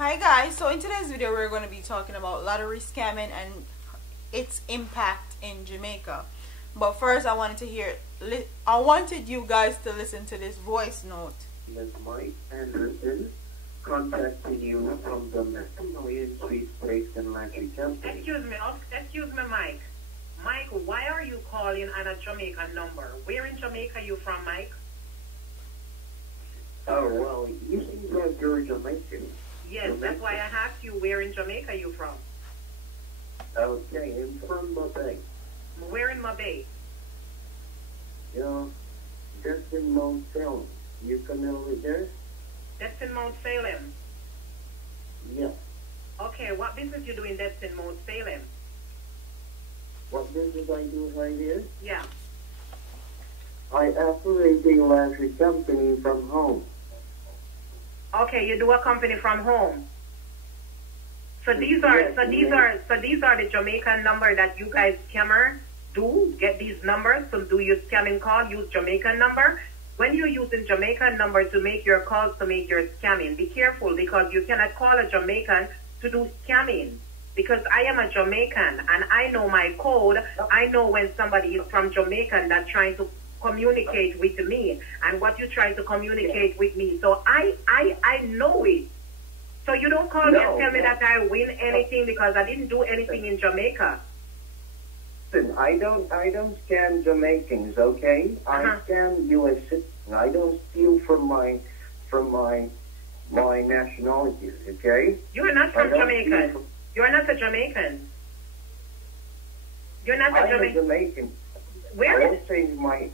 Hi guys, so in today's video we're going to be talking about lottery scamming and its impact in Jamaica. But first I wanted you guys to listen to this voice note. Ms. Mike Anderson contacting you from the Macmillan Street Place in Landry County. Excuse me, Mike. Mike, why are you calling on a Jamaican number? Where in Jamaica are you from, Mike? Oh, well, you seem like you're Jamaican. Yes, Jamaican. that's why I asked you where in Jamaica are you from. Okay, I'm from Bay. Where in Mabay? Yeah, just in Mount Salem. You familiar with there? That's in Mount Salem. Yeah. Okay, what business you doing that's in Mount Salem? What business I do right here? Yeah. I operate a laundry company from home. Okay, you do a company from home. So these are the Jamaican number that you guys scammer do, get these numbers, so do your scamming call, use Jamaican number. When you're using Jamaican number to make your calls, to make your scamming, be careful because you cannot call a Jamaican to do scamming. Because I am a Jamaican and I know my code. I know when somebody is from Jamaica that's trying to communicate with me and what you try to communicate with me. So I know it. So you don't call me and tell me that I win anything because I didn't do anything in Jamaica. Listen, I don't scam Jamaicans, okay? I scam U.S. citizens. I don't steal from my nationality, okay? You're not from Jamaica. You're not a Jamaican. You're not a Jamaican. Where? I don't change my...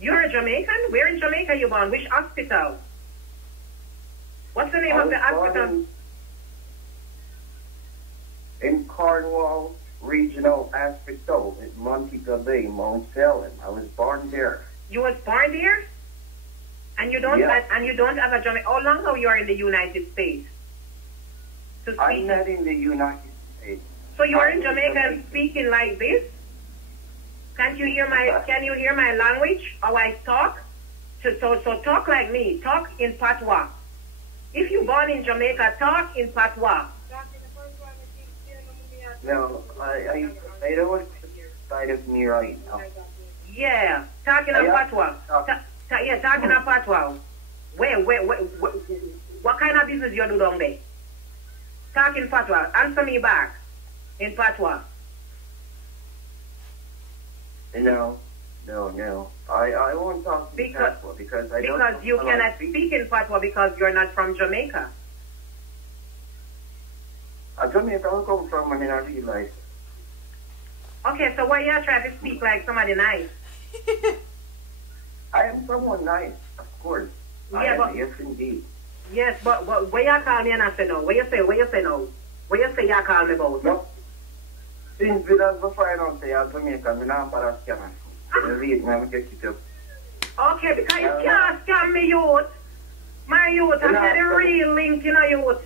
You're a Jamaican? Where in Jamaica you born? Which hospital? What's the name of the hospital? In Cornwall Regional Hospital in Montego Bay, Mount Salem. I was born there. You was born there? And you don't have a Jamaican. How long ago you are in the United States? I'm not in the United States. So you are in Jamaica and speaking like this? Can you hear my language? How I talk? So talk like me. Talk in patois. If you born in Jamaica, talk in patois. No, I don't want to side of me right now. Yeah, talking in patois. Talking in patois. What kind of business you do down there? Talk in patois. Answer me back in patois. No. I won't talk in patois because I don't. Because you cannot speak in patois because you're not from Jamaica. Jamaica, I come from and I realize. Okay, so why you trying to speak like somebody nice? I am someone nice, of course. Yeah, yes, indeed. Yes, but where you call me and I say no? Where you say no? Where you say you call me about? No. Since before I don't say I'm Jamaican, I'm not para scammer. The reason I'm get it up. Okay, because you can't scam me, youth. My youth, I'm not a real link, you know, youth.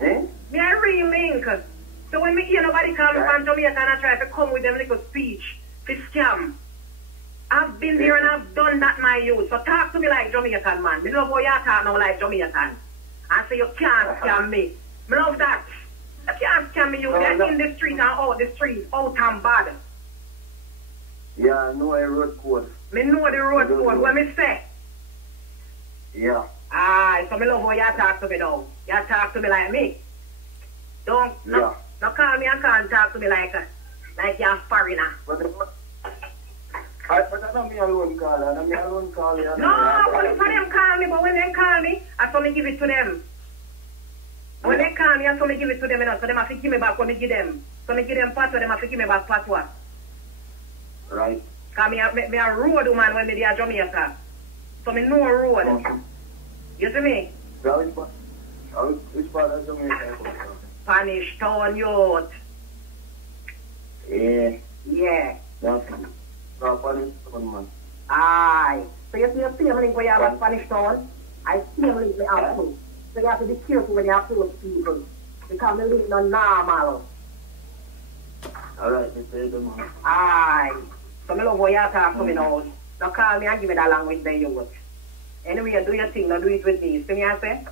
Eh? Me a real link. So when me hear nobody call me from Jamaica and I try to come with them little speech to scam, I've been there and I've done that, my youth. So talk to me like Jamaican, man. Me love how you talk now like Jamaican. I say you can't scam me. Me love that. You can't scam me, you. They're in the street and out the street, out and bad. Yeah, I know a road code. Me know the road code. What me say? Yeah. Aye, so me love how you talk to me now. You talk to me like me. No call me and can't talk to me like you're a foreigner. But I don't me alone call. I don't me alone call. No, only for them call me, but when they call me, I saw me give it to them. When they call me, I saw me give it to them, you know, so them have to give me back when me give them. So me give them patois, them have to give me back patois. Right. Because me a road woman when me there Jamaica. So me know a road. Okay. You see me? Which part of Jamaica? Spanish Town, youth. Yeah. Nothing. Spanish Town, man. Aye. So you see a same link where you have a Spanish Town? I same link me have too. So you have to be careful when you approach people. Because the link not normal. Alright, you say the man. Aye. So me love how you talk to me now. Now call me and give me that language then you would. Anyway, do your thing, now do it with me. See me I say?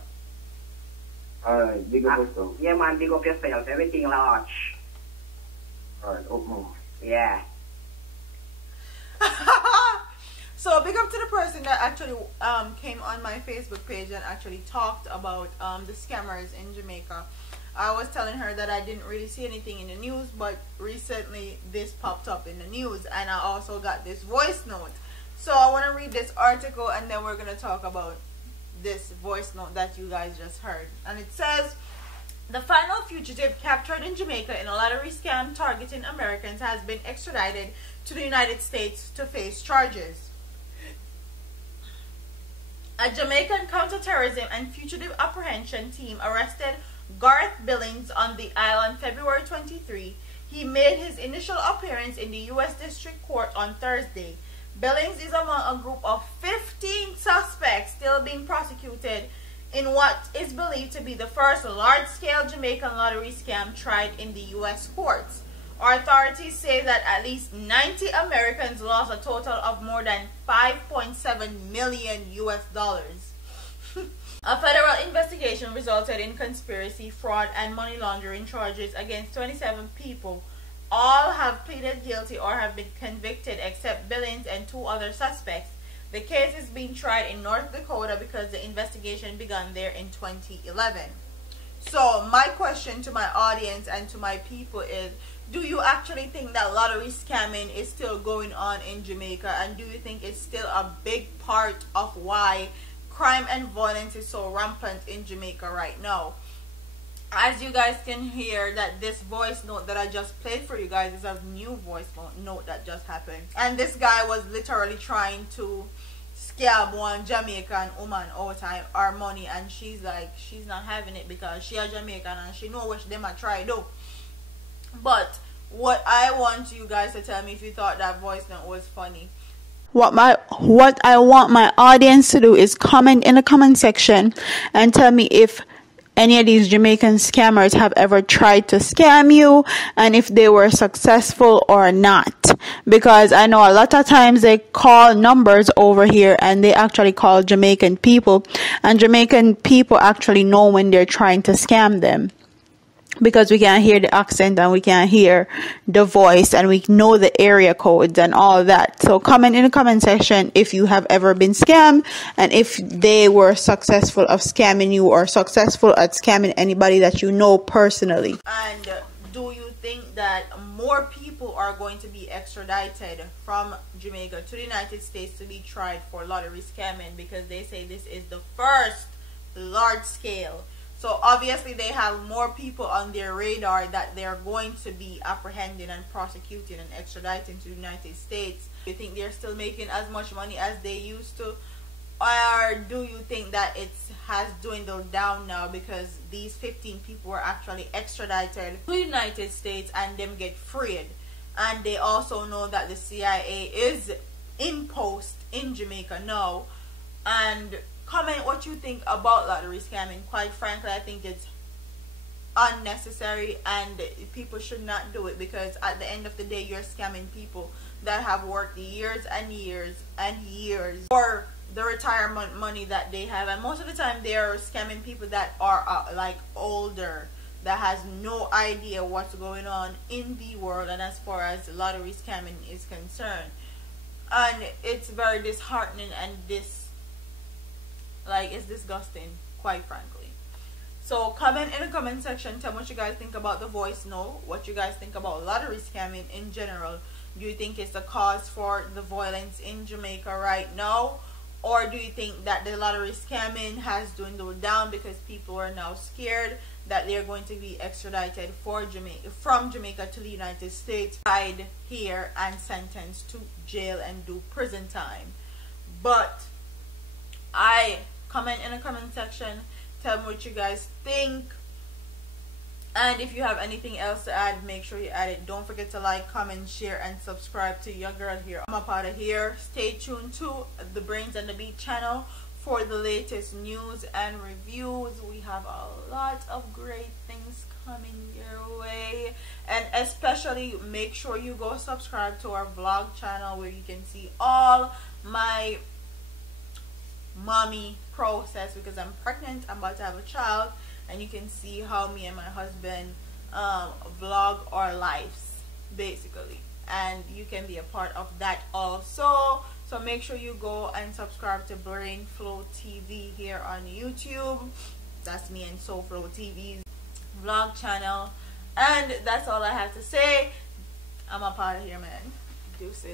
Alright, big up yourself. Yeah, man, big up yourself. Everything large. Alright, open. Yeah. So big up to the person that actually came on my Facebook page and actually talked about the scammers in Jamaica. I was telling her that I didn't really see anything in the news, but recently this popped up in the news, and I also got this voice note. So I want to read this article, and then we're going to talk about this voice note that you guys just heard. And it says, the final fugitive captured in Jamaica in a lottery scam targeting Americans has been extradited to the United States to face charges. A Jamaican counterterrorism and fugitive apprehension team arrested Gareth Billings on the island February 23. He made his initial appearance in the U.S. District Court on Thursday. Billings is among a group of 15 suspects still being prosecuted in what is believed to be the first large-scale Jamaican lottery scam tried in the U.S. courts. Authorities say that at least 90 Americans lost a total of more than $5.7 million US. A federal investigation resulted in conspiracy, fraud, and money laundering charges against 27 people. All have pleaded guilty or have been convicted except Billings and 2 other suspects. The case is being tried in North Dakota because the investigation began there in 2011. So my question to my audience and to my people is, do you actually think that lottery scamming is still going on in Jamaica? And do you think it's still a big part of why crime and violence is so rampant in Jamaica right now? As you guys can hear, that this voice note that I just played for you guys is a new voice note that just happened. And this guy was literally trying to scam one Jamaican woman out of our money, and she's like, she's not having it because she a Jamaican and she know what them a try do. But what I want you guys to tell me if you thought that voice note was funny. What I want my audience to do is comment in the comment section and tell me if any of these Jamaican scammers have ever tried to scam you and if they were successful or not. Because I know a lot of times they call numbers over here and they actually call Jamaican people, and Jamaican people actually know when they're trying to scam them, because we can hear the accent and we can hear the voice and we know the area codes and all that. So comment in the comment section if you have ever been scammed and if they were successful of scamming you or successful at scamming anybody that you know personally. And do you think that more people are going to be extradited from Jamaica to the United States to be tried for lottery scamming? Because they say this is the first large scale. So obviously they have more people on their radar that they're going to be apprehending and prosecuting and extraditing to the United States. Do you think they're still making as much money as they used to? Or do you think that it has dwindled down now because these 15 people were actually extradited to the United States and them get freed? And they also know that the CIA is in post in Jamaica now. And comment what you think about lottery scamming. Quite frankly, I think it's unnecessary and people should not do it, because at the end of the day you're scamming people that have worked years and years and years for the retirement money that they have, and most of the time they're scamming people that are like older, that has no idea what's going on in the world and as far as lottery scamming is concerned. And it's very disheartening and it's disgusting, quite frankly. So comment in the comment section, tell me what you guys think about the voice note, what you guys think about lottery scamming in general. Do you think it's the cause for the violence in Jamaica right now? Or do you think that the lottery scamming has dwindled down because people are now scared that they're going to be extradited from Jamaica to the United States, tried here and sentenced to jail and do prison time? But comment in the comment section, tell me what you guys think, and if you have anything else to add, make sure you add it. Don't forget to like, comment, share, and subscribe to your girl here. I'm up out of here. Stay tuned to the Brains and the Beat channel for the latest news and reviews. We have a lot of great things coming your way, and especially make sure you go subscribe to our vlog channel where you can see all my mommy process, because I'm pregnant, I'm about to have a child, and you can see how me and my husband vlog our lives basically, and you can be a part of that also. So make sure you go and subscribe to Brain Flow TV here on YouTube. That's me and SoFlow TV's vlog channel. And that's all I have to say. I'm up out of here, man. Deuces.